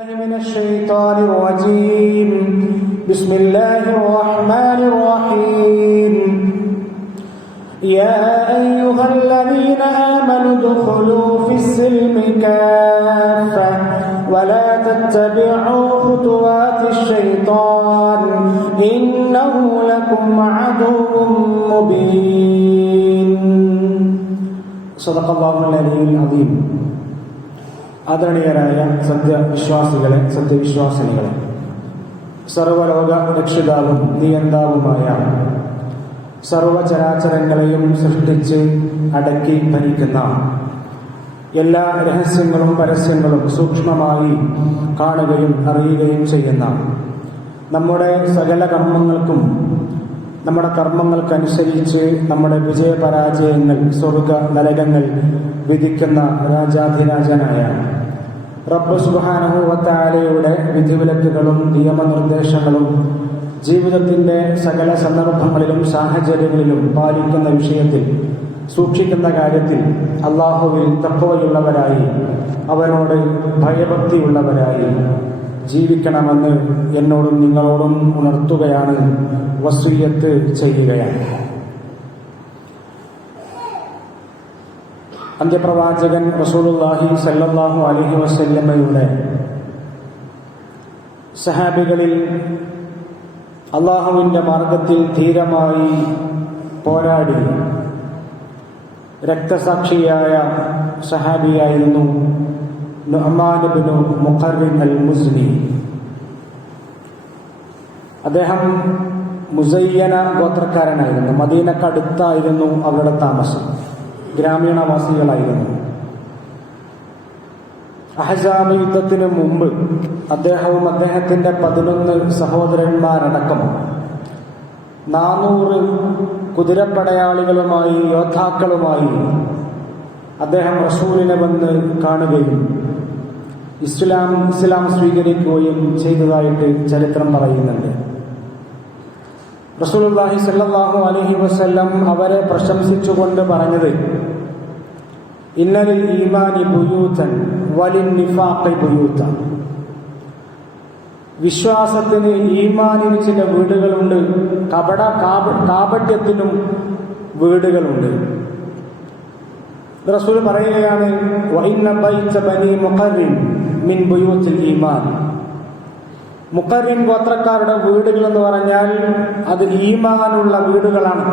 من الشيطان الرجيم. بسم الله الرحمن الرحيم. يا أيها الذين آمنوا ادخلوا في السلم كافة ولا تتبعوا خطوات الشيطان. إنه لكم عدو مبين. صدق الله العلي العظيم. ആദരണീയരായ സത്യവിശ്വാസികളെ സത്യവിശ്വാസിനികളെ സർവലോക രക്ഷിതാവും നിയന്താവുമായ സർവചരാചരങ്ങളെയും സൃഷ്ടിച്ച് അടക്കി ഭരിക്കുന്ന എല്ലാ രഹസ്യങ്ങളും പരസ്യങ്ങളും സൂക്ഷ്മമായി കാണുകയും അറിയുകയും ചെയ്യുന്ന നമ്മുടെ സകല കർമ്മങ്ങൾക്കും നമ്മുടെ കർമ്മങ്ങൾക്കനുസരിച്ച് നമ്മുടെ വിജയപരാജയങ്ങൾ സ്വർഗ നരകങ്ങൾ വിധിക്കുന്ന രാജാധിരാജനായ റബ്ബ് സുബാനുഭവത്താലയുടെ വിധിവിലക്കുകളും നിയമനിർദ്ദേശങ്ങളും ജീവിതത്തിന്റെ സകല സന്ദർഭങ്ങളിലും സാഹചര്യങ്ങളിലും പാലിക്കുന്ന വിഷയത്തിൽ സൂക്ഷിക്കുന്ന കാര്യത്തിൽ അള്ളാഹുവിൽ തക്കവയുള്ളവരായി അവനോട് ഭയഭക്തിയുള്ളവരായി ജീവിക്കണമെന്ന് എന്നോടും നിങ്ങളോടും ഉണർത്തുകയാണ് വസൂയത്ത് ചെയ്യുകയാണ്. അന്ത്യപ്രവാചകൻ റസൂലുല്ലാഹി സല്ലല്ലാഹു അലൈഹി വസല്ലമയുടെ സഹാബികളിൽ അള്ളാഹുവിന്റെ മാർഗത്തിൽ ധീരമായി പോരാടി രക്തസാക്ഷിയായ സഹാബിയായിരുന്നു നുഅ്മാനുബിനു മുഖറിൻ അൽ മുസ്ലി അദ്ദേഹം മുസയ്യന ഗോത്രക്കാരനായിരുന്നു. മദീനക്കടുത്തായിരുന്നു അവരുടെ താമസം. ഗ്രാമീണവാസികളായിരുന്നു. അഹസാബ് യുദ്ധത്തിന് മുമ്പ് അദ്ദേഹവും അദ്ദേഹത്തിന്റെ പതിനൊന്ന് സഹോദരന്മാരടക്കം നാനൂറ് കുതിരപ്പടയാളികളുമായി യോദ്ധാക്കളുമായി അദ്ദേഹം റസൂലിനെ വന്ന് കാണുകയും ഇസ്ലാം ഇസ്ലാം സ്വീകരിക്കുകയും ചെയ്തതായിട്ട് ചരിത്രം പറയുന്നുണ്ട്. റസൂലുള്ളാഹി സല്ലാഹു അലൈഹി വസല്ലം അവരെ പ്രശംസിച്ചുകൊണ്ട് പറഞ്ഞത് ഈമാനി വിശ്വാസത്തിന് ഈമാനിന് ചില വീടുകളുണ്ട് കപട കാപ കാപട്യത്തിനും വീടുകളുണ്ട്. റസൂൽ പറയുകയാണ് മിൻ ഈമാൻ. മുഖറിൻ ഗോത്രക്കാരുടെ വീടുകൾ എന്ന് പറഞ്ഞാൽ അത് ഈമാനുള്ള വീടുകളാണ്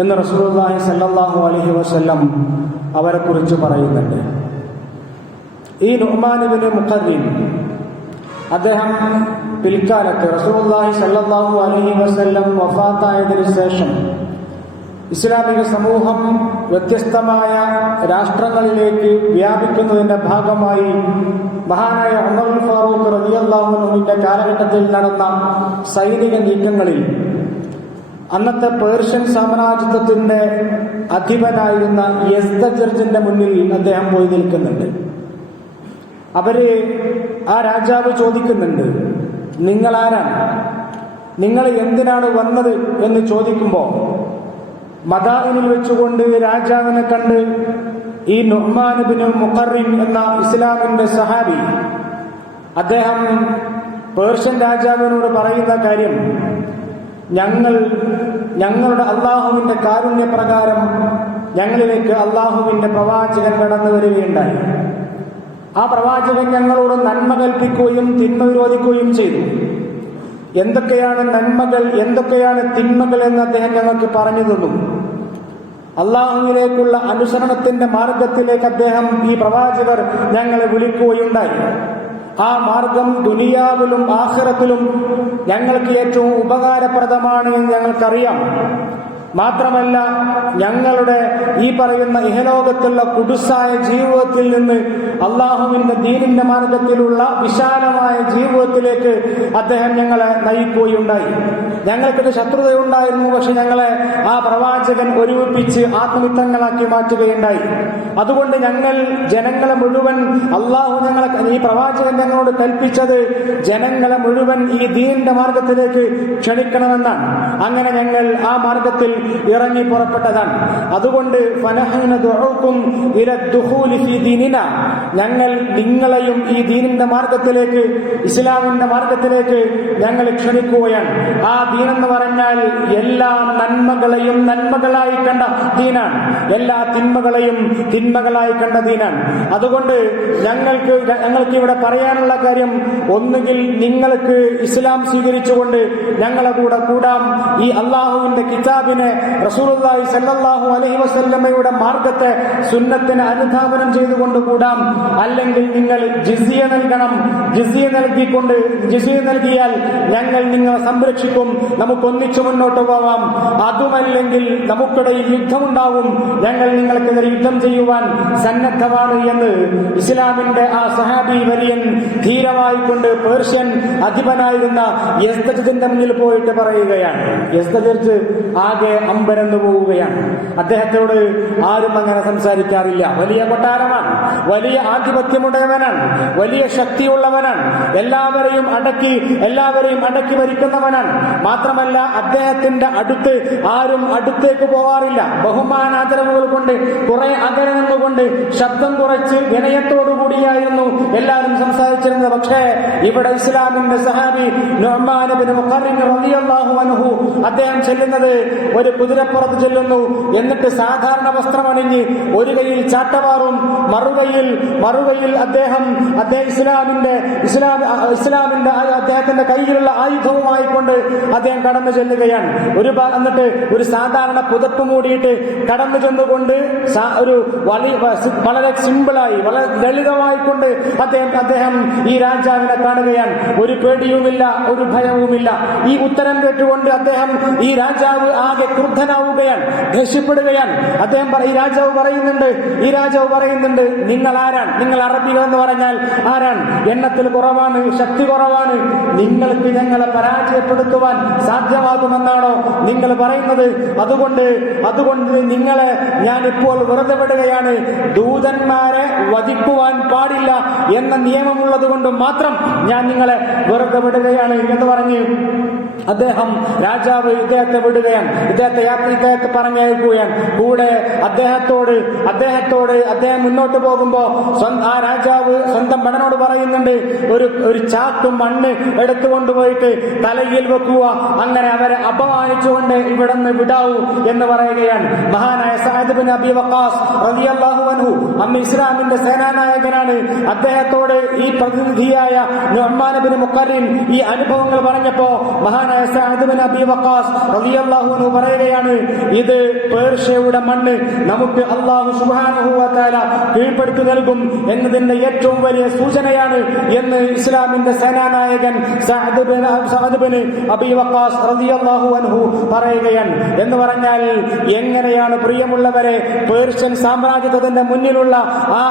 എന്ന് റസൂൽ സല്ലാഹു അലഹി വസല്ലം അവരെ കുറിച്ച് പറയുന്നുണ്ട്. ഈ നുഹ്മാനുബിന് മുഖദ്ദീം അദ്ദേഹം പിൽക്കാലത്ത് റസൂലുള്ളാഹി സല്ലാഹു അലഹി വസ്ല്ലം വഫാത്തായതിനു ശേഷം ഇസ്ലാമിക സമൂഹം വ്യത്യസ്തമായ രാഷ്ട്രങ്ങളിലേക്ക് വ്യാപിക്കുന്നതിന്റെ ഭാഗമായി മഹാനായ ഉമർ ഫാറൂഖ് റബിയല്ലാഹുവിന്റെ കാലഘട്ടത്തിൽ നടന്ന സൈനിക നീക്കങ്ങളിൽ അന്നത്തെ പേർഷ്യൻ സാമ്രാജ്യത്വത്തിന്റെ അധിപനായിരുന്ന യസ്ദജർജിന്റെ മുന്നിൽ അദ്ദേഹം പോയി നിൽക്കുന്നുണ്ട്. അവർ ആ രാജാവ് ചോദിക്കുന്നുണ്ട് നിങ്ങൾ ആരാണ് നിങ്ങൾ എന്തിനാണ് വന്നത്? എന്ന് ചോദിക്കുമ്പോൾ മദാഇനിൽ വെച്ചുകൊണ്ട് രാജാവിനെ കണ്ട് ഈ നുഹ്മാനുബിന് മുഖറിൻ എന്ന ഇസ്ലാമിന്റെ സഹാബി അദ്ദേഹം പേർഷ്യൻ രാജാവിനോട് പറയുന്ന കാര്യം ഞങ്ങൾ ഞങ്ങളുടെ അള്ളാഹുവിന്റെ കാരുണ്യപ്രകാരം ഞങ്ങളിലേക്ക് അള്ളാഹുവിന്റെ പ്രവാചകൻ കടന്നു വരികയുണ്ടായി. ആ പ്രവാചകൻ ഞങ്ങളോട് നന്മ കൽപ്പിക്കുകയും തിന്മ വിരോധിക്കുകയും ചെയ്തു. എന്തൊക്കെയാണ് നന്മകൾ എന്തൊക്കെയാണ് തിന്മകൾ എന്ന് അദ്ദേഹം ഞങ്ങൾക്ക് പറഞ്ഞു തന്നു. അള്ളാഹുവിലേക്കുള്ള അനുസരണത്തിന്റെ മാർഗത്തിലേക്ക് അദ്ദേഹം ഈ പ്രവാചകർ ഞങ്ങളെ വിളിക്കുകയുണ്ടായി. ആ മാർഗം ദുനിയാവിലും ആഹ്റത്തിലും ഞങ്ങൾക്ക് ഏറ്റവും ഉപകാരപ്രദമാണ് എന്ന് ഞങ്ങൾക്കറിയാം. മാത്രമല്ല ഞങ്ങളുടെ ഈ പറയുന്ന ഇഹലോകത്തുള്ള കുടുസായ ജീവിതത്തിൽ നിന്ന് അള്ളാഹുവിന്റെ ദീനിന്റെ മാർഗത്തിലുള്ള വിശാലമായ ജീവിതത്തിലേക്ക് അദ്ദേഹം ഞങ്ങളെ നയിക്കുകയുണ്ടായി. ഞങ്ങൾക്കൊരു ശത്രുതയുണ്ടായിരുന്നു പക്ഷെ ഞങ്ങളെ ആ പ്രവാചകൻ ഒരുമിപ്പിച്ച് ആത്മമിത്തങ്ങളാക്കി മാറ്റുകയുണ്ടായി. അതുകൊണ്ട് ഞങ്ങൾ ജനങ്ങളെ മുഴുവൻ അള്ളാഹു ഞങ്ങളെ ഈ പ്രവാചകൻ ഞങ്ങളോട് കൽപ്പിച്ചത് ജനങ്ങളെ മുഴുവൻ ഈ ദീനിന്റെ മാർഗത്തിലേക്ക് ക്ഷണിക്കണമെന്നാണ്. അങ്ങനെ ഞങ്ങൾ ആ മാർഗത്തിൽ ഇറങ്ങി പുറപ്പെട്ടതാണ്. അതുകൊണ്ട് ഫനഹ്ന ദുഊക്കും ഇല ഞങ്ങൾ നിങ്ങളെയും ഈ ദീനിന്റെ മാർഗത്തിലേക്ക് ഇസ്ലാമിന്റെ മാർഗത്തിലേക്ക് ഞങ്ങൾ ക്ഷണിക്കുകയാണ്. ആ ദീൻ എന്ന് പറഞ്ഞാൽ എല്ലാ നന്മകളെയും നന്മകളായി കണ്ട ദീനാണ്. എല്ലാ തിന്മകളെയും തിന്മകളായി കണ്ട ദീനാണ്. അതുകൊണ്ട് ഞങ്ങൾക്ക് ഞങ്ങൾക്ക് ഇവിടെ പറയാനുള്ള കാര്യം ഒന്നുകിൽ നിങ്ങൾക്ക് ഇസ്ലാം സ്വീകരിച്ചുകൊണ്ട് ഞങ്ങളെ കൂടെ കൂടാം. ഈ അള്ളാഹുവിന്റെ കിതാബിനെ റസൂലുള്ളാഹി സല്ലല്ലാഹു അലൈഹി വസല്ലമയുടെ മാർഗത്തെ സുന്നത്തിന് അനുധാപനം ചെയ്തുകൊണ്ട് കൂടാം. അല്ലെങ്കിൽ നിങ്ങൾ ജിസിയ നൽകണം. ജിസിയ നൽകിക്കൊണ്ട് ജിസിയ നൽകിയാൽ ഞങ്ങൾ നിങ്ങളെ സംരക്ഷിക്കും. നമുക്ക് ഒന്നിച്ചു മുന്നോട്ട് പോവാം. അതുമല്ലെങ്കിൽ നമുക്കിടയിൽ യുദ്ധമുണ്ടാവും. ഞങ്ങൾ നിങ്ങൾക്കെതിരെ യുദ്ധം ചെയ്യുവാൻ സന്നദ്ധമാണ് എന്ന് ഇസ്ലാമിന്റെ ആ സഹാബി വലിയൻ ധീരമായിക്കൊണ്ട് പേർഷ്യൻ അധിപനായിരുന്ന യസ്തജിന്റെ മുന്നിൽ പോയിട്ട് പറയുകയാണ്. യസ്തജിർച്ച് ആകെ അമ്പരന്ന് പോവുകയാണ്. അദ്ദേഹത്തോട് ആരും അങ്ങനെ സംസാരിക്കാറില്ല. വലിയ കൊട്ടാരമാണ്. വലിയ ആധിപത്യമുള്ളവനാണ് വലിയ ശക്തിയുള്ളവനാണ് എല്ലാവരെയും അടക്കി എല്ലാവരെയും അടക്കി ഭരിക്കുന്നവനാണ്. മാത്രമല്ല അദ്ദേഹത്തിന്റെ അടുത്ത് ആരും അടുത്തേക്ക് പോവാറില്ല. ബഹുമാനാദരവുകൾ കൊണ്ട് കുറെ അകലെ നിന്നുകൊണ്ട് ശബ്ദം കുറച്ച് വിനയത്തോടു കൂടിയായിരുന്നു എല്ലാവരും സംസാരിച്ചിരുന്നത്. പക്ഷേ ഇവിടെ ഇസ്ലാമിന്റെ സഹാബി അദ്ദേഹം ചെല്ലുന്നത് ഒരു കുതിരപ്പുറത്ത് ചെല്ലുന്നു. എന്നിട്ട് സാധാരണ വസ്ത്രമണിഞ്ഞ് ഒരു കൈയിൽ ചാട്ടവാറും മറുകൈയിൽ മറുകൈയിൽ അദ്ദേഹം അദ്ദേഹം ഇസ്ലാമിന്റെ ഇസ്ലാം ഇസ്ലാമിന്റെ അദ്ദേഹത്തിന്റെ കയ്യിലുള്ള ആയുധവുമായി കൊണ്ട് അദ്ദേഹം കടന്നു ചെല്ലുകയാണ്. ഒരു എന്നിട്ട് ഒരു സാധാരണ പുതപ്പ് മൂടിയിട്ട് കടന്നു ചെന്നുകൊണ്ട് ഒരു വളരെ സിമ്പിളായി വളരെ ലളിതമായി കൊണ്ട് അദ്ദേഹം അദ്ദേഹം ഈ രാജാവിനെ കാണുകയാണ്. ഒരു പേടിയുമില്ല ഒരു ഭയവുമില്ല. ഈ ഉത്തരം കേട്ടുകൊണ്ട് അദ്ദേഹം ഈ രാജാവ് ആകെ ക്രുദ്ധനാവുകയാണ് ദേഷ്യപ്പെടുകയാണ്. അദ്ദേഹം ഈ രാജാവ് പറയുന്നുണ്ട് ഈ രാജാവ് പറയുന്നുണ്ട് നിങ്ങൾ ആരാണ് നിങ്ങൾ അറബികൾ എന്ന് പറഞ്ഞാൽ ആരാണ്? എണ്ണത്തിൽ കുറവാണ് ശക്തി കുറവാണ്. നിങ്ങൾക്ക് ഞങ്ങളെ പരാജയപ്പെടുത്തുവാൻ സാധ്യമാകുമെന്നാണോ നിങ്ങൾ പറയുന്നത്? അതുകൊണ്ട് അതുകൊണ്ട് നിങ്ങളെ ഞാൻ ഇപ്പോൾ വെറുതെ വിടുകയാണ്. ദൂതന്മാരെ വധിക്കുവാൻ പാടില്ല എന്ന നിയമമുള്ളത് കൊണ്ട് മാത്രം ഞാൻ നിങ്ങളെ വെറുതെ വിടുകയാണ് എന്ന് പറഞ്ഞ് അദ്ദേഹം രാജാവ് ഇദ്ദേഹത്തെ വിടുകയാണ്. ഇദ്ദേഹത്തെ യാത്ര ഇദ്ദേഹത്തെ പറഞ്ഞയക്കുകയാണ്. കൂടെ അദ്ദേഹത്തോട് അദ്ദേഹത്തോട് അദ്ദേഹം മുന്നോട്ട് പോകുമ്പോ സ്വന്തം ആ രാജാവ് സ്വന്തം പണനോട് പറയുന്നുണ്ട് ഒരു ഒരു ചാത്തും മണ്ണ് എടുത്തു കൊണ്ടുപോയിട്ട് തലയിൽ വെക്കുക. അങ്ങനെ അവരെ അപമാനിച്ചുകൊണ്ട് ഇവിടെ നിന്ന് വിടാവൂ എന്ന് പറയുകയാണ്. മഹാനായ സാഹിദ് ബിൻ അബി വക്കാസ് റളിയല്ലാഹു അൻഹു അമ്മ ഇസ്ലാമിന്റെ സേനാനായകനാണ്. അദ്ദേഹത്തോട് ഈ പ്രതിനിധിയായ നുഅ്മാൻ ബിൻ മുഖറിൻ ഈ അനുഭവങ്ങൾ പറഞ്ഞപ്പോ മഹാനായ സഅദ് ബിൻ അബി വക്കാസ് അൻഹു പറയുകയാണ് ഇത് പേർഷ്യയുടെ മണ്ണ് നമുക്ക് അള്ളാഹു തആല കീഴ്പ്പെടുത്തി നൽകും എന്നതിന്റെ ഏറ്റവും വലിയ സൂചനയാണ് എന്ന് ഇസ്ലാമിന്റെ സേനാനായകൻ വക്കാസ് ബിൻ അബി വഖാസ് റളിയല്ലാഹു അൻഹു പറയുകയാണ്. എന്ന് പറഞ്ഞാൽ എങ്ങനെയാണ് പ്രിയമുള്ളവരെ പേർഷ്യൻ സാമ്രാജ്യത്തിന്റെ മുന്നിലുള്ള ആ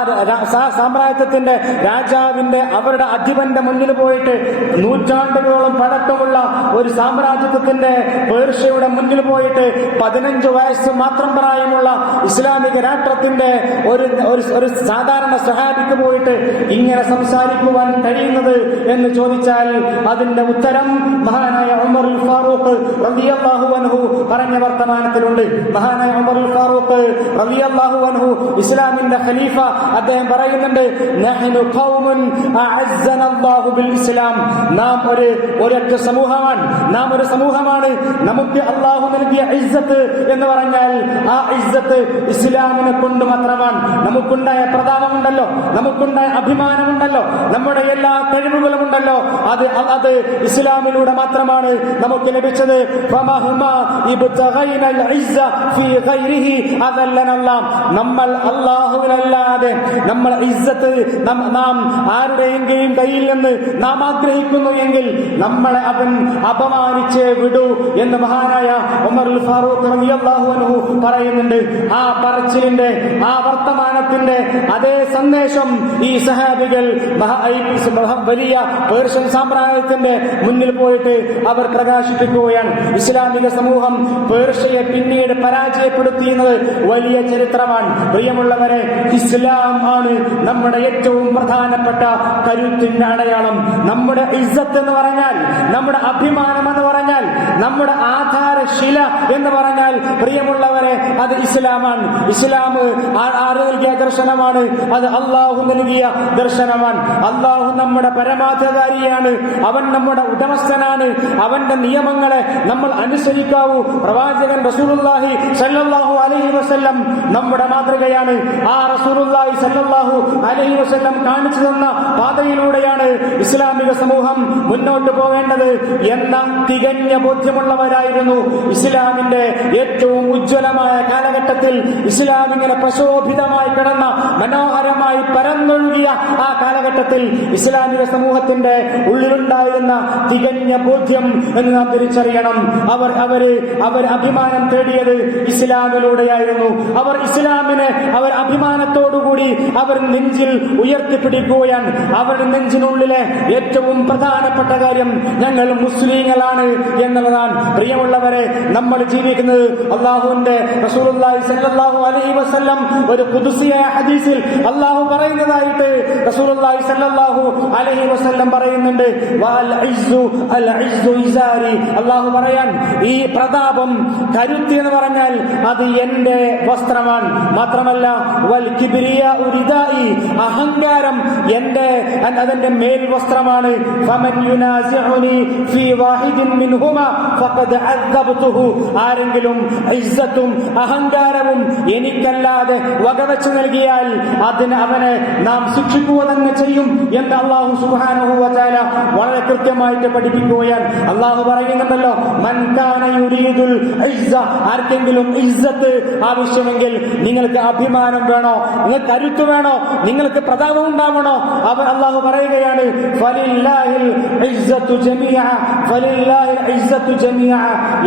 സാമ്രാജ്യത്തിന്റെ രാജാവിന്റെ അവരുടെ അധിപന്റെ മുന്നിൽ പോയിട്ട് നൂറ്റാണ്ടുകളോളം പഴക്കമുള്ള ഒരു സാമ്രാജ്യത്വത്തിന്റെ പേർഷ്യയുടെ മുന്നിൽ പോയിട്ട് പതിനഞ്ച് വയസ്സ് മാത്രം പ്രായമുള്ള ഇസ്ലാമിക രാഷ്ട്രത്തിന്റെ ഒരു ഒരു ഒരു സാധാരണ സഹാബിക്ക് പോയിട്ട് ഇങ്ങനെ സംസാരിക്കുവാൻ കഴിയുന്നത് എന്ന് ചോദിച്ചാൽ അതിന്റെ ഉത്തരം മഹാനായ ഉമർ ഫാറൂഖ് റളിയല്ലാഹു അൻഹു പറഞ്ഞ വർത്തമാനത്തിലുണ്ട്. മഹാനായ ഉമർ ഫാറൂഖ് റളിയല്ലാഹു അൻഹു ഇസ്ലാമിന്റെ ഖലീഫ അദ്ദേഹം പറയുന്നുണ്ട് നഹ്നു ഖൗമുൻ അഅസ്സനല്ലാഹു ബിൽ ഇസ്ലാം. നാം ഒരു ഒരൊറ്റ സമൂഹമാണ്. നാം ഒരു സമൂഹമാണ്. നമുക്ക് അള്ളാഹു നൽകിയ ഇസ്സത്ത് എന്ന് പറഞ്ഞാൽ ആ ഇസ്സത്ത് ഇസ്ലാമിനെ കൊണ്ട് മാത്രമാണ്. നമുക്കുണ്ടായ പ്രതാപമുണ്ടല്ലോ. നമുക്കുണ്ടായ അഭിമാനമുണ്ടല്ലോ. നമ്മുടെ എല്ലാ കഴിവുകളും ഉണ്ടല്ലോ അത് അത് ഇസ്ലാമിലൂടെ മാത്രമാണ് നമുക്ക് ലഭിച്ചത്. അല്ലാഹ്. നമ്മൾ അള്ളാഹുവിനല്ലാതെ നമ്മൾ ഇസ്സത്ത് നാം ആരുടെയും കയ്യിൽ നിന്ന് നാം ആഗ്രഹിക്കുന്നു എങ്കിൽ നമ്മളെ അവൻ അപമാനിച്ചേ വിടൂ എന്ന് മഹാനായ ഉമർ ഫാറൂഖ് അൻഹു പറയുന്നുണ്ട്. ആ പറച്ചിലിന്റെ ആ വർത്തമാനത്തിന്റെ അതേ സന്ദേശം ഈ സഹാബികൾ വലിയ പേർഷ്യൻ സാമ്രാജ്യത്തിന്റെ മുന്നിൽ പോയിട്ട് അവർ പ്രകാശിപ്പിക്കുകയാണ്. ഇസ്ലാമിക സമൂഹം പേർഷ്യയെ പിന്നീട് പരാജയപ്പെടുത്തിയത് വലിയ ചരിത്രമാണ്. പ്രിയമുള്ളവരെ ഇസ്ലാം ആണ് നമ്മുടെ ഏറ്റവും പ്രധാനപ്പെട്ട കരുത്തിന്റെ അടയാളം. നമ്മുടെ ഇസ്സത്ത് എന്ന് പറഞ്ഞാൽ നമ്മുടെ അഭിമാനം അഭിമാനം എന്ന് പറഞ്ഞാൽ നമ്മുടെ ആധാര ശില എന്ന് പറഞ്ഞാൽ പ്രിയമുള്ളവരെ അത് ഇസ്ലാമാണ്. ഇസ്ലാം ആര് നൽകിയ ദർശനമാണ്? അത് അള്ളാഹു നൽകിയ ദർശനമാണ്. അള്ളാഹു നമ്മുടെ പരമാധികാരിയാണ്. അവൻ നമ്മുടെ ഉടമസ്ഥനാണ്. അവന്റെ നിയമങ്ങളെ നമ്മൾ അനുസരിക്കാവൂ. പ്രവാചകൻ റസൂലുള്ളാഹി സല്ലല്ലാഹു അലൈഹി വസല്ലം നമ്മുടെ മാതൃകയാണ്. ആ റസൂലുള്ളാഹി സല്ലല്ലാഹു അലൈഹി വസല്ലം കാണിച്ചു തന്ന പാതയിലൂടെയാണ് ഇസ്ലാമിക സമൂഹം മുന്നോട്ട് പോകേണ്ടത് എന്ന തികഞ്ഞ ബോധ്യമുള്ളവരായിരുന്നു. ഇസ്ലാമിന്റെ ഏറ്റവും ഉജ്ജ്വലമായ കാലഘട്ടത്തിൽ ഇസ്ലാം ഇങ്ങനെ പ്രശോഭിതമായി കിടന്ന മനോഹരമായി പരന്നൊഴുകിയ ആ കാലഘട്ടത്തിൽ ഇസ്ലാമിക സമൂഹത്തിന്റെ ഉള്ളിലുണ്ടായിരുന്ന തികഞ്ഞ ബോധ്യം എന്ന് നാം തിരിച്ചറിയണം. അവർ അവർ അവർ അഭിമാനം തേടിയത് ഇസ്ലാമിലൂടെയായിരുന്നു. അവർ ഇസ്ലാമിനെ അവർ അഭിമാനത്തോടുകൂടി അവർ നെഞ്ചിൽ ഉയർത്തിപ്പിടിക്കുകയാണ്. അവരുടെ നെഞ്ചിനുള്ളിലെ ഏറ്റവും പ്രധാനപ്പെട്ട കാര്യം ഞങ്ങൾ മുസ്ലിങ്ങളാണ് എന്നുള്ളതാണ് പ്രിയമുള്ളവരെ നമ്മൾ ജീവിക്കുന്നത് അള്ളാഹുവിന്റെ റസൂലുള്ളാഹി സല്ലല്ലാഹു അലൈഹി വസല്ലം ഒരു ഖുദ്സിയായ ഹദീസിൽ അള്ളാഹു പറയുന്നതായിട്ട് റസൂലുള്ളാഹി സല്ലല്ലാഹു അലൈഹി വസല്ലം പറയുന്നുണ്ട്. വൽ ഇസ്സു അൽ ഇസ്സു ഇസാരി. അള്ളാഹു പറയാൻ ഈ പ്രതാപം കരുത്ത് എന്ന് പറഞ്ഞാൽ അത് എന്റെ വസ്ത്രമാണ്. മാത്രമല്ല വൽ കിബിരിയ ഉരിതായി അഹങ്കാരം എന്റെ അതെന്റെ മേൽ വസ്ത്രമാണ് ഫമൻ യുനാസിഉനി ഫീ ഫഖദ് ആരെങ്കിലും ഇസ്സത്തും അഹങ്കാരവും എനിക്കല്ലാതെ വകവെച്ച് നൽകിയാൽ അതിന് അവനെ നാം ശിക്ഷിക്കുക തന്നെ ചെയ്യും എന്ന് അള്ളാഹു സുബ്ഹാനഹു വചാല വളരെ കൃത്യമായിട്ട് പഠിപ്പിക്കുകയാണ്. അള്ളാഹു പറയുന്നുണ്ടല്ലോ മൻ കാന യുരീദുൽ ഇസ്സ. ആർക്കെങ്കിലും ഇസ്സത്ത് ആവശ്യമെങ്കിൽ നിങ്ങൾക്ക് അഭിമാനം വേണോ? നിങ്ങൾക്ക് കരുത്ത് വേണോ? നിങ്ങൾക്ക് പ്രതാപം ഉണ്ടാവണോ? അവർ അള്ളാഹു പറയുകയാണ് ഫലില്ലാഹിൽ ഇസ്സത്തു ജമീഅ ജമീഅ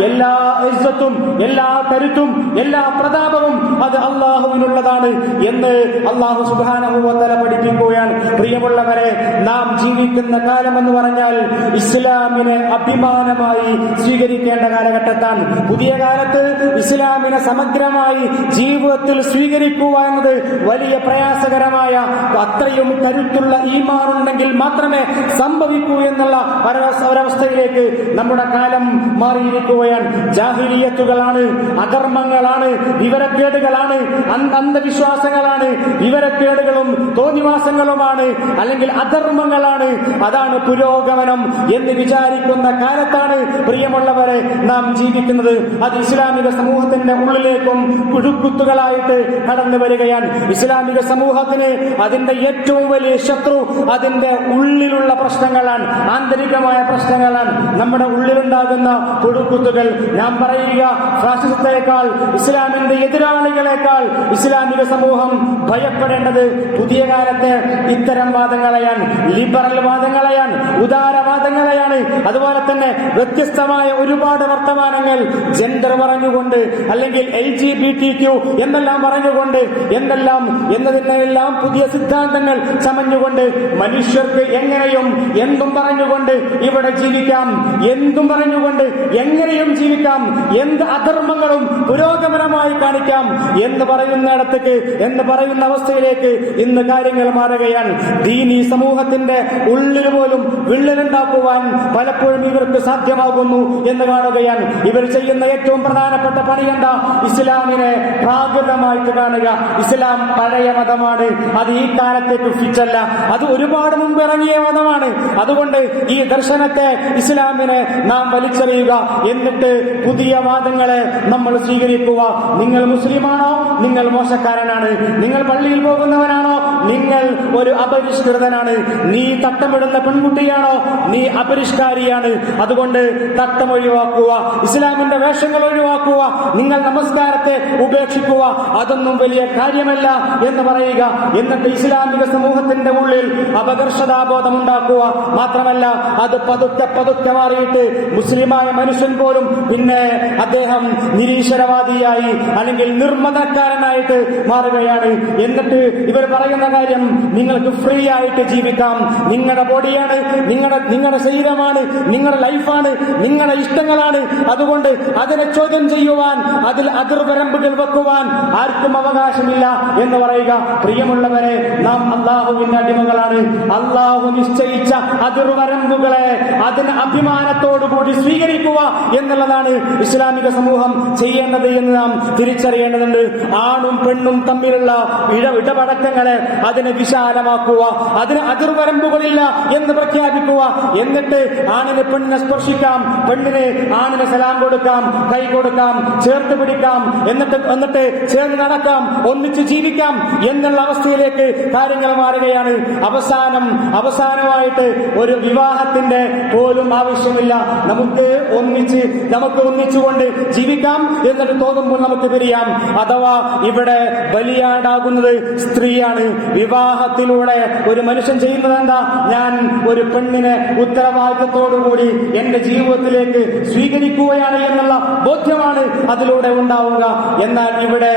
എല്ലാ ഇസ്സത്തും എല്ലാ കരുത്തും എല്ലാ പ്രതാപവും അത് അള്ളാഹുവിനുള്ളതാണ് എന്ന് അള്ളാഹു സുബ്ഹാനഹു വതആല പഠിപ്പിക്കുകയാണ്. പ്രിയമുള്ളവരെ നാം ജീവിക്കുന്ന കാലം എന്ന് പറഞ്ഞാൽ ഇസ്ലാമിനെ അഭിമാനമായി സ്വീകരിക്കേണ്ട കാലഘട്ടത്താണ്. പുതിയ കാലത്ത് ഇസ്ലാമിനെ സമഗ്രമായി ജീവിതത്തിൽ സ്വീകരിക്കുക എന്നത് വലിയ പ്രയാസകരമായ അത്രയും കരുത്തുള്ള ഈമാനുണ്ടെങ്കിൽ മാത്രമേ സംഭവിക്കൂ എന്നുള്ള ഒരവസ്ഥ- ഒരവസ്ഥയിലേക്ക് നമ്മുടെ കാലം മാറിയിരിക്കുകയാണ്. ജാഹിലിയത്തുകളാണ് അധർമ്മങ്ങളാണ് വിവരക്കേടുകളാണ് അന്ധ- അന്ധവിശ്വാസങ്ങളാണ് വിവരക്കേടുകളും തോന്നിവാസങ്ങളുമാണ് അല്ലെങ്കിൽ അധർമ്മങ്ങളാണ്. അതാണ് പുരോഗമനം എന്ന് വിചാരിക്കുന്ന കാലത്താണ് പ്രിയമുള്ളവരെ നാം ജീവിക്കുന്നത്. അത് ഇസ്ലാമിക സമൂഹത്തിന്റെ ഉള്ളിലേക്കും കുഴുക്കുത്തുകളായിട്ട് കടന്നു വരികയാണ്. ഇസ്ലാമിക സമൂഹത്തിന് അതിന്റെ ഏറ്റവും വലിയ ശത്രു അതിന്റെ ഉള്ളിലുള്ള പ്രശ്നങ്ങളാണ് ആന്തരികമായ പ്രശ്നങ്ങളാണ് നമ്മുടെ ഉള്ളിലുണ്ടാകുന്ന കൊടുക്കുത്തുകൾ ഞാൻ പറയുക ഫാസിസത്തെക്കാൾ ഇസ്ലാമിന്റെ എതിരാളികളെക്കാൾ ഇസ്ലാമിക സമൂഹം ഭയപ്പെടേണ്ടത് പുതിയ കാലത്തെ ഇത്തരം വാദങ്ങളെയാണ് ലിബറൽ വാദങ്ങളെയാണ് ഉദാരവാദങ്ങളെയാണ്. അതുപോലെ തന്നെ വ്യത്യസ്തമായ ഒരുപാട് വർത്തമാനങ്ങൾ ജെൻഡർ പറഞ്ഞുകൊണ്ട് അല്ലെങ്കിൽ L G B T Q എന്നെല്ലാം പറഞ്ഞുകൊണ്ട് എന്തെല്ലാം എന്നതിനെല്ലാം പുതിയ സിദ്ധാന്തങ്ങൾ ചമഞ്ഞുകൊണ്ട് മനുഷ്യർക്ക് എങ്ങനെയും എന്തും പറഞ്ഞുകൊണ്ട് ഇവിടെ ജീവിക്കാം. എന്തും പറഞ്ഞുകൊണ്ട് എങ്ങനെയും ജീവിക്കാം. എന്ത് അധർമ്മങ്ങളും പുരോഗമനമായി കാണിക്കാം എന്ന് പറയുന്നിടത്തേക്ക് എന്ന് പറയുന്ന അവസ്ഥയിലേക്ക് ഇന്ന് കാര്യങ്ങൾ മാറുകയാണ്. ദീനി സമൂഹത്തിന്റെ ഉള്ളിൽ പോലും വിള്ളലുണ്ടാക്കുവാൻ പലപ്പോഴും ഇവർക്ക് സാധ്യമാകുന്നു എന്ന് കാണുകയാണ്. ഇവർ ചെയ്യുന്ന ഏറ്റവും പ്രധാനപ്പെട്ട പണി എന്താ? ഇസ്ലാമിനെ പ്രാകൃതമായിട്ട് കാണുക. ഇസ്ലാം പഴയ മതമാണ്. അത് ഈ കാലത്തേക്ക് ഫിറ്റല്ല അത് ഒരുപാട് മുമ്പ് ഇറങ്ങിയ മതമാണ്. അതുകൊണ്ട് ഈ ദർശനത്തെ ഇസ്ലാമിനെ നാം വലിച്ചെറിയുക എന്നിട്ട് പുതിയ വാദങ്ങളെ നമ്മൾ സ്വീകരിക്കുക. നിങ്ങൾ മുസ്ലിമാണോ? നിങ്ങൾ മോശക്കാരനാണ്. നിങ്ങൾ പള്ളിയിൽ പോകുന്നവനാണോ? നിങ്ങൾ ഒരു അപരിഷ്കൃതനാണ്. നീ തട്ടമിടുന്ന പെൺകുട്ടിയാണോ? നീ അപരിഷ്കാരിയാണ്. അതുകൊണ്ട് തട്ടം ഒഴിവാക്കുക ഇസ്ലാമിന്റെ വേഷങ്ങൾ ഒഴിവാക്കുക നിങ്ങൾ നമസ്കാരത്തെ ഉപേക്ഷിക്കുക. അതൊന്നും വലിയ കാര്യമല്ല എന്ന് പറയുക. എന്നിട്ട് ഇസ്ലാമിക സമൂഹത്തിന്റെ ഉള്ളിൽ അപകർഷതാബോധം ഉണ്ടാക്കുക മാത്രമല്ല അത് പതുക്കെ പതുക്കെ മാറിയിട്ട് മുസ്ലിമായ മനുഷ്യൻ പോലും പിന്നെ അദ്ദേഹം നിരീശ്വരവാദിയായി അല്ലെങ്കിൽ നിർമ്മതക്കാരനായിട്ട് മാറുകയാണ്. എന്നിട്ട് ഇവർ പറയുന്ന കാര്യം നിങ്ങൾക്ക് ഫ്രീ ആയിട്ട് ജീവിക്കാം. നിങ്ങളുടെ ബോഡിയാണ് നിങ്ങളുടെ നിങ്ങളുടെ ശരീരമാണ് നിങ്ങളുടെ ലൈഫാണ് നിങ്ങളുടെ ഇഷ്ടങ്ങളാണ്. അതുകൊണ്ട് അതിനെ ചോദ്യം ചെയ്യുവാൻ അതിൽ അതിർവരമ്പുകൾ വെക്കുവാൻ ആർക്കും അവകാശമില്ല എന്ന് പറയുക. പ്രിയമുള്ളവരെ നാം അള്ളാഹുവിന്റെ അടിമകളാണ്. അള്ളാഹു നിശ്ചയിച്ച അതിർവരമ്പുകളെ അതിന് അഭിമാനത്തോടുകൂടി സ്വീകരിക്കുക എന്നുള്ളതാണ് ഇസ്ലാമിക സമൂഹം ചെയ്യേണ്ടത് എന്ന് നാം തിരിച്ചറിയേണ്ടതുണ്ട്. ആണും പെണ്ണും തമ്മിലുള്ള ഇട ഇടപടക്കങ്ങളെ അതിനെ വിശാലമാക്കുക അതിന് അതിർവരമ്പുകളില്ല എന്ന് പ്രഖ്യാപിക്കുക. എന്നിട്ട് ആണിന് പെണ്ണിനെ സ്പർശിക്കാം പെണ്ണിന് ആണിന് സലാം കൊടുക്കാം കൈ കൊടുക്കാം ചേർത്ത് പിടിക്കാം എന്നിട്ട് എന്നിട്ട് ചേർന്ന് നടക്കാം ഒന്നിച്ച് ജീവിക്കാം എന്നുള്ള അവസ്ഥയിലേക്ക് കാര്യങ്ങൾ മാറുകയാണ്. അവസാനം അവസാനമായിട്ട് ഒരു വിവാഹത്തിന്റെ പോലും ആവശ്യമില്ല. നമുക്ക് ഒന്നിച്ച് നമുക്ക് ഒന്നിച്ചുകൊണ്ട് ജീവിക്കാം എന്നിട്ട് തോന്നുമ്പോൾ നമുക്ക് പിരിയാം അഥവാ ഇവിടെ ബലിയാടാകുന്നത് സ്ത്രീയാണ്. വിവാഹത്തിലൂടെ ഒരു മനുഷ്യൻ ചെയ്യുന്നത് എന്താ? ഞാൻ ഒരു പെണ്ണിനെ ഉത്തരവാദിത്തത്തോടുകൂടി എന്റെ ജീവിതത്തിലേക്ക് സ്വീകരിക്കുകയാണ് എന്നുള്ള ബോധ്യമാണ് അതിലൂടെ ഉണ്ടാവുക. എന്നാൽ ഇവിടെ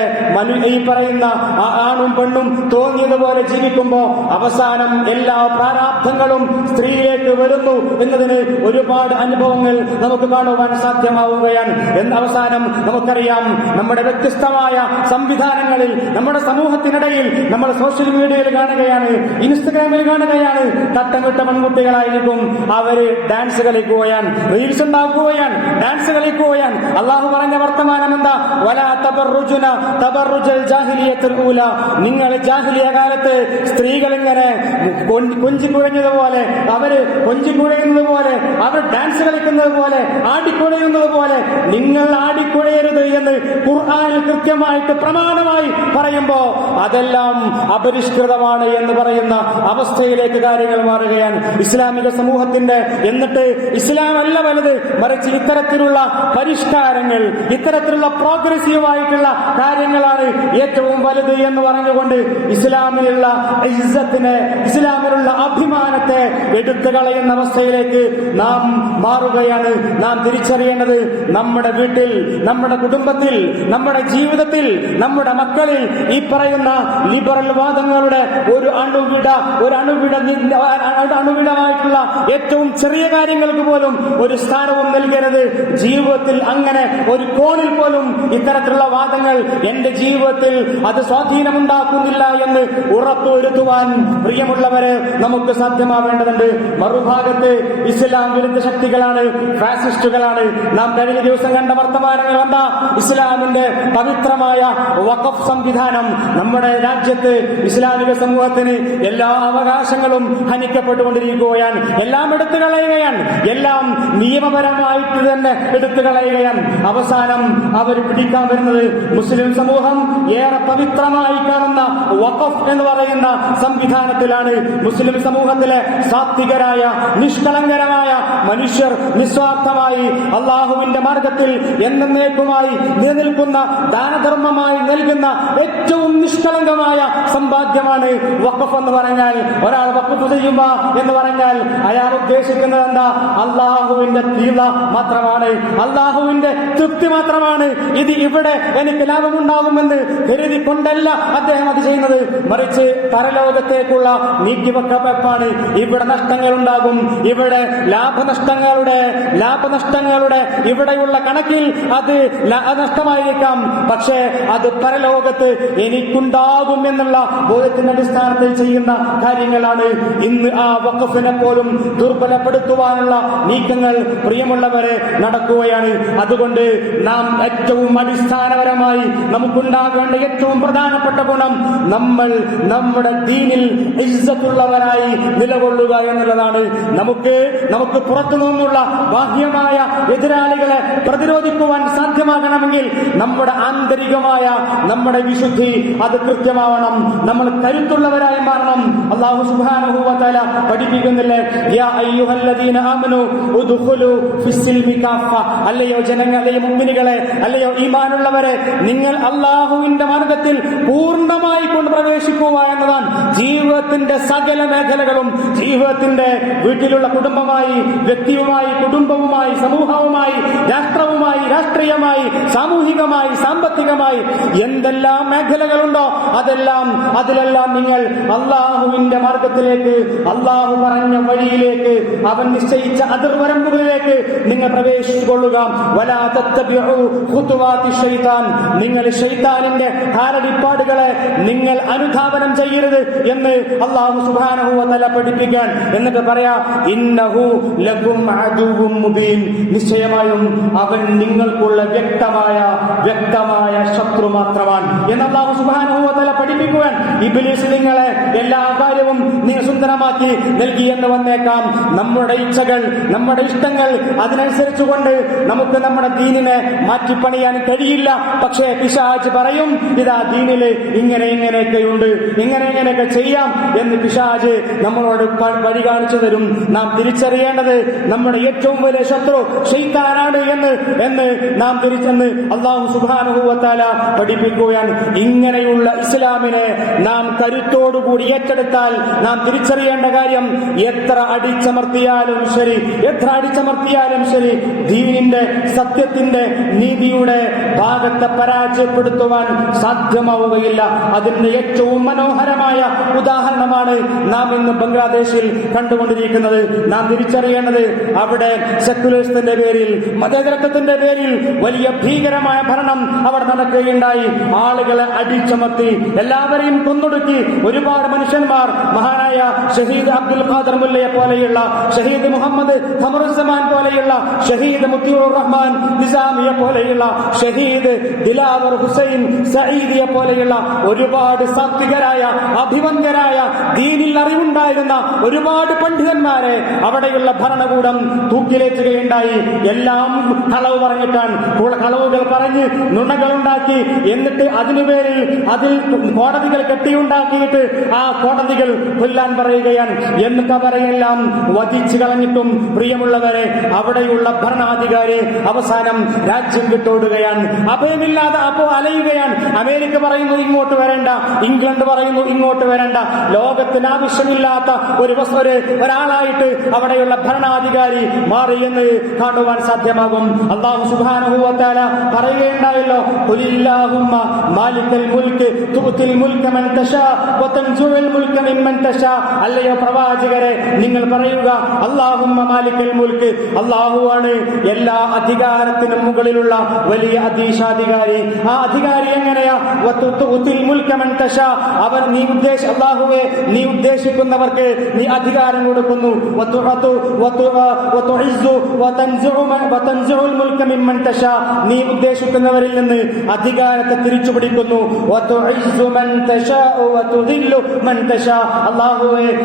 ഈ പറയുന്ന ആണും പെണ്ണും തോന്നിയതുപോലെ ജീവിക്കുമ്പോ അവസാനം എല്ലാ പ്രാരാബ്ധങ്ങളും സ്ത്രീയിലേക്ക് വരുന്നു എന്നതിന് ഒരുപാട് അനുഭവങ്ങൾ നമുക്ക് കാണുവാൻ സാധ്യമാവുകയാണ്. എന്ന അവസാനം നമുക്കറിയാം നമ്മുടെ വ്യത്യസ്തമായ സംവിധാനങ്ങളിൽ നമ്മുടെ സമൂഹത്തിനിടയിൽ നമ്മൾ സോഷ്യൽ മീഡിയയിൽ കാണുകയാണ് ഇൻസ്റ്റഗ്രാമിൽ കാണുകയാണ്. തട്ടമിട്ട പെൺകുട്ടികളായിരിക്കും അവർ ഡാൻസ് കളിക്കുകയാണ് റീൽസ് ഉണ്ടാക്കുകയാണ് ഡാൻസ് കളിക്കുകയാണ് അള്ളാഹു പറഞ്ഞ വർത്തമാനം എന്താ? നിങ്ങൾ ജാഹിലിയ കാലത്ത് സ്ത്രീകൾ ഇങ്ങനെ കൊഞ്ചിക്കുഴഞ്ഞതുപോലെ അവർ കൊഞ്ചിക്കുഴയുന്നത് പോലെ അവർ ഡാൻസ് കളിക്കുന്നത് പോലെ ആടിക്കുഴയുന്നത് പോലെ നിങ്ങൾ ആടിക്കുഴയരുത് എന്ന് ഖുർആൻ കൃത്യമായിട്ട് പ്രമാണമായി പറയുമ്പോ അതെല്ലാം അപരിഷ്കൃതമാണ് എന്ന് പറയുന്ന അവസ്ഥയിലേക്ക് കാര്യങ്ങൾ മാറുകയാണ്. ഇസ്ലാമിക സമൂഹത്തിന്റെ എന്നിട്ട് ഇസ്ലാം അല്ല വലുത് മറിച്ച് ഇത്തരത്തിലുള്ള പരിഷ്കാരങ്ങൾ ഇത്തരത്തിലുള്ള പ്രോഗ്രസീവ് ആയിട്ടുള്ള കാര്യങ്ങളാണ് ഏറ്റവും വലുത് എന്ന് പറഞ്ഞുകൊണ്ട് ഇസ്ലാമിലുള്ള ഇസ്സത്തിനെ ഇസ്ലാമിലുള്ള അഭിമാനത്തെ എടുത്തു കളയുന്ന അവസ്ഥയിലേക്ക് നാം മാറുകയാണ്. നാം തിരിച്ചറിയേണ്ടത് നമ്മുടെ വീട്ടിൽ നമ്മുടെ കുടുംബത്തിൽ നമ്മുടെ ജീവിതത്തിൽ നമ്മുടെ മക്കളിൽ ഈ പറയുന്ന ലിബറൽ വാദങ്ങളുടെ ഒരു അണുവിട ഒരു അണുവിട അണുവിടമായിട്ടുള്ള ഏറ്റവും ചെറിയ കാര്യങ്ങൾക്ക് പോലും ഒരു സ്ഥാനവും നൽകരുത്. ജീവിതത്തിൽ അങ്ങനെ ഒരു കോണിൽ പോലും ഇത്തരത്തിലുള്ള വാദങ്ങൾ എന്റെ ജീവിതത്തിൽ അത് സ്വാധീനമുണ്ടാക്കുന്നില്ല എന്ന് ഉറപ്പുവരുത്തുവാൻ പ്രിയമുള്ളവര് നമുക്ക് സാധ്യമാവേണ്ടതുണ്ട്. മറുഭാഗത്ത് ഇസ്ലാം വിരുദ്ധ ശക്തികളാണ് ഫാസിസ്റ്റുകളാണ്. നാം കഴിഞ്ഞ ദിവസം കണ്ട വർത്തമാനങ്ങൾ എന്താ? ഇസ്ലാമിന്റെ പവിത്രമായ വഖഫ് സംവിധാനം. നമ്മുടെ രാജ്യത്ത് ഇസ്ലാമിക സമൂഹത്തിന് എല്ലാ അവകാശങ്ങളും ഹനിക്കപ്പെട്ടുകൊണ്ടിരിക്കുകയാണ്. എല്ലാം എടുത്തു കളയുകയാണ്. എല്ലാം നിയമപരമായിട്ട് തന്നെ എടുത്തു കളയുകയാണ്. അവസാനം അവർ പിടിക്കാൻ വരുന്നത് മുസ്ലിം സമൂഹം ഏറെ പവിത്രമായി കാണുന്ന വഖഫ് എന്ന് പറയുന്ന സംവിധാനത്തിലാണ് മുസ്ലിം സമൂഹത്തിലെ സാത്വികരായ നിഷ്കളങ്കരമായ മനുഷ്യർ നിസ്വാർത്ഥമായി അള്ളാഹുവിന്റെ മാർഗത്തിൽ എന്നേക്കുമായി നിലനിൽക്കുന്ന ദാനധർമ്മമായി നൽകുന്ന ഏറ്റവും നിഷ്കളങ്കമായ സമ്പാദ്യമാണ് വഖഫ് എന്ന് പറഞ്ഞാൽ. ഒരാൾ വഖഫ് ചെയ്യുക എന്ന് പറഞ്ഞാൽ അയാൾ ഉദ്ദേശിക്കുന്നത് എന്താ? അള്ളാഹുവിന്റെ തീവ്ര മാത്രമാണ്. അള്ളാഹുവിന്റെ തൃപ്തി മാത്രമാണ്. ഇത് ഇവിടെ എനിക്ക് ലാഭമുണ്ടാകുമെന്ന് കരുതി കൊണ്ടല്ല അദ്ദേഹം അത് ചെയ്യുന്നത്. മറിച്ച് പരലോകത്തേക്കുള്ള നീക്കിവെക്കപ്പാണ് ഇവിടെ നഷ്ടങ്ങൾ ഉണ്ടാകും ഇവിടെ ലാഭനഷ്ടങ്ങളുടെ ലാഭനഷ്ടങ്ങളുടെ ഇവിടെയുള്ള കണക്കിൽ അത് നഷ്ടമായിരിക്കാം പക്ഷേ അത് പരലോകത്ത് എനിക്കുണ്ടാകും എന്നുള്ള ബോധത്തിന്റെ അടിസ്ഥാനത്തിൽ ചെയ്യുന്ന കാര്യങ്ങളാണ്. ഇന്ന് ആ വക്കഫിനെ പോലും ദുർബലപ്പെടുത്തുവാനുള്ള നീക്കങ്ങൾ പ്രിയമുള്ളവരെ നടക്കുകയാണ്. അതുകൊണ്ട് നാം ഏറ്റവും അടിസ്ഥാനപരമായി നമുക്കുണ്ടാകേണ്ട ഏറ്റവും പ്രധാനപ്പെട്ട ഗുണം നമ്മൾ നമ്മുടെ ദീനിൽ ഇസ്സത്തുള്ളവരായി നിലകൊള്ളുക എന്നുള്ളതാണ്. നമുക്ക് നമുക്ക് പുറത്തു നിന്നുള്ള ബാഹ്യമായ എതിരാളികളെ പ്രതിരോധിക്കുവാൻ സാധ്യമാകണമെങ്കിൽ നമ്മുടെ ആന്തരികമായ നമ്മുടെ വിശുദ്ധി അത് കൃത്യമാവണം. നമ്മൾ കരുത്തുള്ളവരായി മാറണം. അള്ളാഹു സുബാനുഭവത്തല പഠിപ്പിക്കുന്നില്ലേ? അല്ലയോ ജനങ്ങളെ മുമ്പിനികളെ അല്ലയോ ഈമാനുള്ളവരെ നിങ്ങൾ അള്ളാഹുവിന്റെ മാർഗത്തിൽ പൂർണമായി കൊണ്ട് പ്രവേശിക്കുക എന്നതാണ് ജീവിതത്തിന്റെ സകല മേഖലകളും. ജീവിതത്തിന്റെ വീട്ടിലുള്ള കുടുംബമായി വ്യക്തിയുമായി കുടുംബവുമായി സമൂഹവുമായി രാഷ്ട്രവുമായി രാഷ്ട്രീയമായി സാമൂഹികമായി സാമ്പത്തികമായി എന്തെല്ലാം മേഖലകളുണ്ടോ അതെല്ലാം അതിലെല്ലാം നിങ്ങൾ അള്ളാഹുവിന്റെ മാർഗത്തിലേക്ക് അള്ളാഹു പറഞ്ഞ വഴിയിലേക്ക് അവൻ നിശ്ചയിച്ച അതിർവരമ്പുകളിലേക്ക് നിങ്ങൾ പ്രവേശിച്ചുകൊള്ളുക. നിങ്ങൾ ഷെയ്താനിന്റെ കാലടിപ്പാടുകളെ നിങ്ങൾ അനുധാപനം ചെയ്യരുത് എന്ന് അള്ളാഹു സുബ്ഹാനഹു എന്നല്ല പഠിപ്പിക്കാൻ. എന്നിട്ട് പറയാ ഇന്നഹു ലകും അദുവും മുബീൻ. നിശ്ചയമായും അവൻ നിങ്ങൾക്കുള്ള വ്യക്തമായ വ്യക്തമായ ശത്രു മാത്രമാണ്. എന്ന് അള്ളാഹു സുബ്ഹാനഹു വ തആല പഠിപ്പിക്കുവാൻ ഇബ്ലീസ് നിങ്ങളെ എല്ലാ കാര്യവും നിങ്ങൾ സുന്ദരമാക്കി നൽകി എന്ന് വന്നേക്കാം. നമ്മുടെ ഇച്ഛകൾ നമ്മുടെ ഇഷ്ടങ്ങൾ അതിനനുസരിച്ചുകൊണ്ട് നമുക്ക് നമ്മുടെ ദീനിനെ മാറ്റിപ്പണിയാൻ കഴിയില്ല. പക്ഷേ പിശാജ് പറയും ഇതാ ദീനിൽ ഇങ്ങനെ ഇങ്ങനെയൊക്കെ ഉണ്ട് ഇങ്ങനെ ഇങ്ങനെയൊക്കെ ചെയ്യാം എന്ന് പിശാജ് നമ്മളോട് വഴി കാണിച്ചു തരും. നാം തിരിച്ചറിയേണ്ടത് നമ്മുടെ ഏറ്റവും വലിയ ശത്രു ഷെയ്ത്താനാണ് എന്ന് എന്ന് നാം തിരിച്ചെന്ന് അള്ളാഹു സുബാനുഭവത്താല പഠിപ്പിക്കുകയാണ് ഇങ്ങനെയുള്ള ഇസ്ലാമിനെ നാം കരുത്തോടുകൂടി ഏറ്റെടുത്താൽ നാം തിരിച്ചറിയേണ്ട കാര്യം എത്ര അടിച്ചമർത്തിയാലും ശരി എത്ര അടിച്ചമർത്തിയാലും ശരി ദീനിന്റെ സത്യത്തിന്റെ നീതിയുടെ ഭാഗത്തെ പരാജയപ്പെടുത്തുവാൻ സാധ്യമാവുകയില്ല. അതിന്റെ ഏറ്റവും മനോഹരമായ ഉദാഹരണമാണ് നാം ഇന്ന് ബംഗ്ലാദേശിൽ കണ്ടുകൊണ്ടിരിക്കുന്നത്. നാം തിരിച്ചറിയേണ്ടത് അവിടെ സെക്യുലറിസത്തിന്റെ പേരിൽ മതേതരത്വത്തിന്റെ പേരിൽ വലിയ ഭീകരമായ ഭരണം അവിടെ നടക്കുകയുണ്ടായി. ആളുകളെ അടിച്ചമർത്തി എല്ലാവരെയും കൊന്നൊടുക്കി ഒരുപാട് മനുഷ്യന്മാർ മഹാനായ ഷഹീദ് അബ്ദുൽ ഖാദർ മുല്ലയെ പോലെയുള്ള ഷഹീദ് മുഹമ്മദ് ഖമറുസമാൻ പോലെയുള്ള ഷഹീദ് മുത്തിയുർ റഹ്മാൻ നിസാമിയെ പോലെയുള്ള ഷഹീദ് ദിലാവർ ഹുസൈൻ സഈദിയെ പോലെയുള്ള ഒരുപാട് സാത്വികരായ അഭിമന്യരായ ദീനിൽ അറിവുണ്ടായിരുന്ന ഒരുപാട് പണ്ഡിതന്മാരെ അവിടെയുള്ള ഭരണകൂടം തൂക്കിലേറ്റുകയുണ്ടായി. എല്ലാം കളവ് പറഞ്ഞിട്ടാണ്. കുള- കളവുകൾ പറഞ്ഞ് നുണകളുണ്ടാക്കി എന്നിട്ട് അതിനു പേരിൽ അതിൽ കോടതികൾ കെട്ടിയുണ്ടാക്കിയിട്ട് ആ കോടതികൾ കൊല്ലാൻ പറയുകയാണ്. എന്നിട്ട് അവരെയെല്ലാം വധിച്ചു കളഞ്ഞിട്ടും പ്രിയമുള്ളവരെ അവിടെയുള്ള ഭരണാധികാരി അവസാനം രാജ്യം വിട്ടോടുകയാണ്. അഭയമില്ലാതെ അപ്പോ അലയുകയാണ്. അമേരിക്ക പറയുന്നു ഇങ്ങോട്ട് വരേണ്ട. ഇംഗ്ലണ്ട് പറയുന്നു ഇങ്ങോട്ട് വരേണ്ട. ലോകത്തിന് ആവശ്യമില്ലാത്ത ഒരു ഒരാളായിട്ട് അവിടെയുള്ള ഭരണാധികാരി മാറി എന്ന് കാണുവാൻ സാധ്യമാകും. അള്ളാഹു സുബാനുഭവത്താല പറയുകയുണ്ടായല്ലോ "ഖുലില്ലാഹുമ്മ മാലിക്കൽ മുൽക്ക് തുഅ്തിൽ മുൽക മൻ തശാ വതൻസുൽ മുൽക മിമ്മൻ തശാ. അല്ലയോ പ്രവാചകരെ നിങ്ങൾ പറയുക അള്ളാഹുമ്മ മാലിക്കൽ മുൽക്ക്. അള്ളാഹുവാണ് എല്ലാ അധികാരത്തിനും മുകളിലുള്ള വലിയ അധീശാധികാരി. ആ അധികാരി എങ്ങനെയാ? അവർ നീ ഉദ്ദേശ അള്ളാഹുവെ നീ ഉദ്ദേശിക്കുന്നവർക്ക് നീ അധികാരം കൊടുക്കുന്നു. നീ ഉദ്ദേശിക്കുന്നവരിൽ നിന്ന് അധികാരത്തെ തിരിച്ചു പിടിക്കുന്നു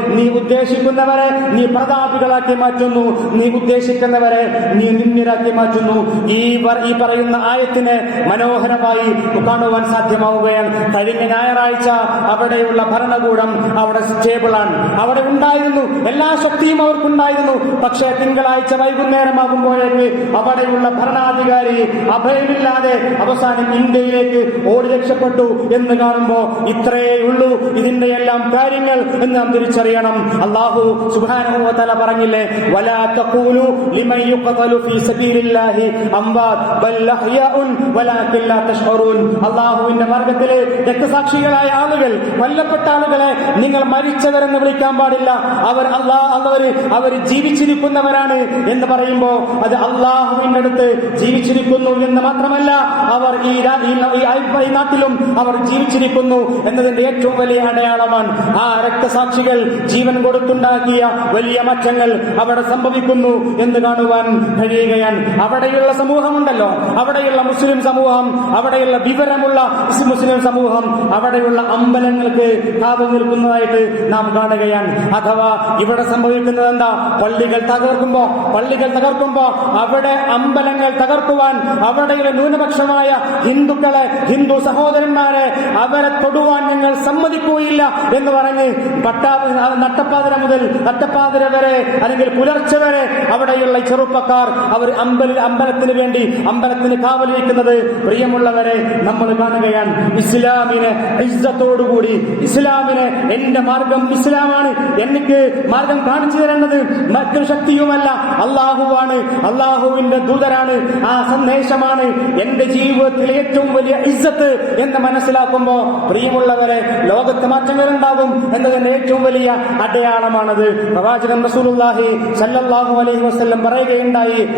നീ ഉദ്ദേശിക്കുന്നവരെ നീ പ്രതാപികളാക്കി മാറ്റുന്നു. നീ ഉദ്ദേശിക്കുന്നവരെ നീ നിന്നിരാക്കി മാറ്റുന്നു. ഈ ഈ പറയുന്ന ആയത്തിനെ മനോഹരമായി കാണുവാൻ സാധ്യമാവുകയാണ്. കഴിഞ്ഞ ഞായറാഴ്ച അവിടെയുള്ള ഭരണകൂടം അവിടെ സ്റ്റേബിളാണ്. അവിടെ ഉണ്ടായിരുന്നു. എല്ലാ ശക്തിയും അവർക്കുണ്ടായിരുന്നു. പക്ഷേ തിങ്കളാഴ്ച വൈകുന്നേരമാകുമ്പോഴേക്ക് അവിടെയുള്ള ഭരണാധികാരി അഭയമില്ലാതെ അവസാനം ഇന്ത്യയിലേക്ക് ഓടി രക്ഷപ്പെട്ടു എന്ന് കാണുമ്പോ ഇത്രയേ ഉള്ളൂ. ഇതിന്റെ എല്ലാം കാര്യങ്ങൾ എന്ന് നാം തിരിച്ചറിയണം. അള്ളാഹു സുബ്ഹാനഹു തല പറഞ്ഞില്ലേ വലാ തഖൂലു ലിമൻ യുഖതലു ഫീ സബീലില്ലാഹി അംവാത് ബൽ അള്ളാഹുവിന്റെ മാർഗത്തിലെ രക്തസാക്ഷികളായ ആളുകൾ കൊല്ലപ്പെട്ട ആളുകളെ നിങ്ങൾ മരിച്ചവരെന്ന് വിളിക്കാൻ പാടില്ല. അവർ അള്ളാഹ് അവർ അവർ ജീവിച്ചിരിക്കുന്നവരാണ് എന്ന് പറയുമ്പോ അത് അള്ളാഹുവിന്റെ അടുത്ത് ജീവിച്ചിരിക്കുന്നു എന്ന് മാത്രമല്ല അവർ ഈ നാട്ടിലും അവർ ജീവിച്ചിരിക്കുന്നു എന്നതിന്റെ ഏറ്റവും വലിയ അടയാളമാണ് ആ രക്തസാക്ഷികൾ ജീവൻ കൊടുത്തുണ്ടാക്കിയ വലിയ മാറ്റങ്ങൾ അവിടെ സംഭവിക്കുന്നു എന്ന് കാണുവാൻ കഴിയുകയാണ്. അവിടെയുള്ള സമൂഹമുണ്ടല്ലോ. അവിടെയുള്ള മുസ്ലിം സമൂഹം അവിടെയുള്ള വിവരമുള്ള മുസ്ലിം സമൂഹം അവിടെയുള്ള അമ്പലങ്ങൾക്ക് കാവൽ നിൽക്കുന്നതായിട്ട് നാം കാണുകയാണ്. അഥവാ ഇവിടെ സംഭവിക്കുന്നത് എന്താ? പള്ളികൾ തകർക്കുമ്പോ പള്ളികൾ തകർക്കുമ്പോ അവിടെ അമ്പലങ്ങൾ തകർക്കുവാൻ അവിടെയുള്ള ന്യൂനപക്ഷമായ ഹിന്ദുക്കളെ ഹിന്ദു സഹോദരന്മാരെ അവരെ തൊടുവാൻ ഞങ്ങൾ സമ്മതിക്കുകയില്ല എന്ന് പറഞ്ഞ് പട്ടാ നട്ടപ്പാതിര മുതൽ നട്ടപ്പാതിര വരെ അല്ലെങ്കിൽ പുലർച്ചെ വരെ അവിടെയുള്ള ചെറുപ്പക്കാർ അവർ അമ്പല അമ്പലത്തിന് വേണ്ടി അമ്പലത്തിന് കാവലിരിക്കുന്നത് പ്രിയമുള്ളവരെ നമ്മൾ കാണുകയാണ്. ഇസ്ലാമിനെ ഇസ്സത്തോടുകൂടി ഇസ്ലാമിനെ എന്റെ മാർഗം ഇസ്ലാമാണ്. എനിക്ക് മാർഗം കാണിച്ചു തരേണ്ടത് മറ്റൊരു ശക്തിയുമല്ല. അള്ളാഹുവാണ്. അള്ളാഹുവിന്റെ ദൂതരാണ്. ആ സന്ദേശമാണ് എന്റെ ജീവിതത്തിലെ ഏറ്റവും വലിയ ഇസ്സത്ത് എന്ന് മനസ്സിലാക്കുമ്പോ പ്രിയമുള്ളവരെ ലോകത്ത് മാറ്റങ്ങൾ ഉണ്ടാകും എന്നതിന്റെ ഏറ്റവും വലിയ അടയാളമാണത്. പ്രവാചകൻ റസൂലുള്ളാഹി സല്ലല്ലാഹു അലൈഹി വസല്ലം പറയുകയുണ്ടായി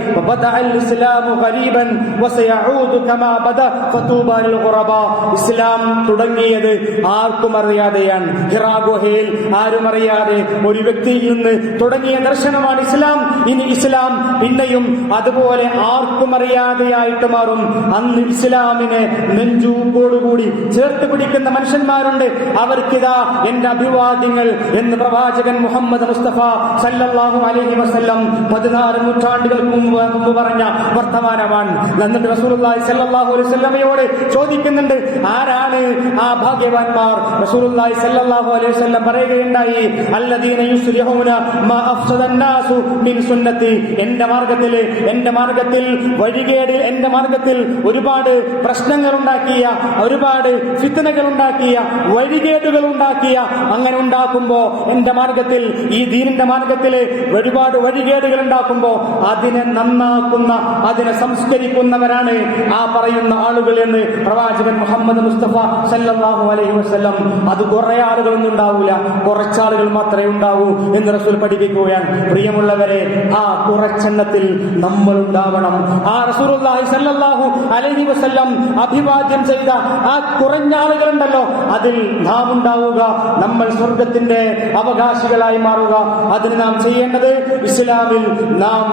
ഇസ്ലാം തുടങ്ങിയത് ആർക്കും അറിയാതെയാണ്. ഹിറാ ഗുഹയിൽ ആരും അറിയാതെ ഒരു വ്യക്തിയിൽ നിന്ന് തുടങ്ങിയ ദർശനമാണ് ഇസ്ലാം ഇനി ഇസ്ലാം പിന്നെയും അതുപോലെ ആർക്കും അറിയാതെയായിട്ട് മാറും. അന്ന് ഇസ്ലാമിനെ നെഞ്ചൂപ്പോടുകൂടി ചേർത്ത് പിടിക്കുന്ന മനുഷ്യന്മാരുണ്ട്. അവർക്കിതാ എന്റെ അഭിവാദ്യങ്ങൾ എന്ന് പ്രവാചകൻ മുഹമ്മദ് മുസ്തഫ സല്ലല്ലാഹു അലൈഹി വസല്ലം പതിനാറ് നൂറ്റാണ്ടുകൾക്ക് മുമ്പ് പറഞ്ഞ വർത്തമാനമാണ്. എന്നിട്ട് റസൂലുള്ളാഹി സല്ലല്ലാഹു അലൈഹി വസല്ലമയോട് ചോദിക്കുന്നുണ്ട് ആരാണ് ആ ഭാഗ്യവാന്മാർ? റസൂലുള്ളാഹി സല്ലല്ലാഹു അലൈഹി വസല്ലം പറയുകയുണ്ടായി അല്ലദീന യുസ്ലിഹൂന മാ അഫ്സദന്നാസു നാസു മിൻ സുന്നത്തി. എന്റെ മാർഗത്തിൽ എന്റെ മാർഗത്തിൽ വഴികേട് എന്റെ മാർഗത്തിൽ ഒരുപാട് പ്രശ്നങ്ങൾ ഉണ്ടാക്കിയ ഒരുപാട് ഫിത്തനകൾ ഉണ്ടാക്കിയ വഴികേടുകൾ ഉണ്ടാക്കിയ അങ്ങനെ ഉണ്ടാക്കുമ്പോ എന്റെ മാർഗത്തിൽ ഈ ദീനിന്റെ മാർഗത്തിൽ ഒരുപാട് വഴികേടുകൾ ഉണ്ടാക്കുമ്പോ അതിനെ നന്നാക്കുന്ന അതിനെ സംസ്കരിക്കുന്നവരാണ് ആ പറയുന്ന ആളുകൾ എന്ന് പ്രവാചകൻ മുഹമ്മദ് മുസ്തഫ സല്ലാഹു അലൈഹി വസല്ലം. അത് കുറെ ആളുകളൊന്നും ഉണ്ടാവൂല. കുറച്ചാളുകൾ മാത്രമേ ഉണ്ടാവൂ എന്ന് റസൂൽ പഠിപ്പിക്കുകയാണ്. പ്രിയമുള്ളവരെ ആ കുറച്ചെണ്ണത്തിൽ നമ്മൾ ഉണ്ടാവണം ആ റസൂലുള്ളാഹി സല്ലല്ലാഹു അലൈഹി വസല്ലം അഭിവാദ്യം ചെയ്ത ആ കുറഞ്ഞ ആളുകളുണ്ടല്ലോ അതിൽ നാം ഉണ്ടാവുക. നമ്മൾ സ്വർഗത്തിന്റെ അവകാശികളായി മാറുക. അതിന് നാം ചെയ്യേണ്ടത് ഇസ്ലാമിൽ നാം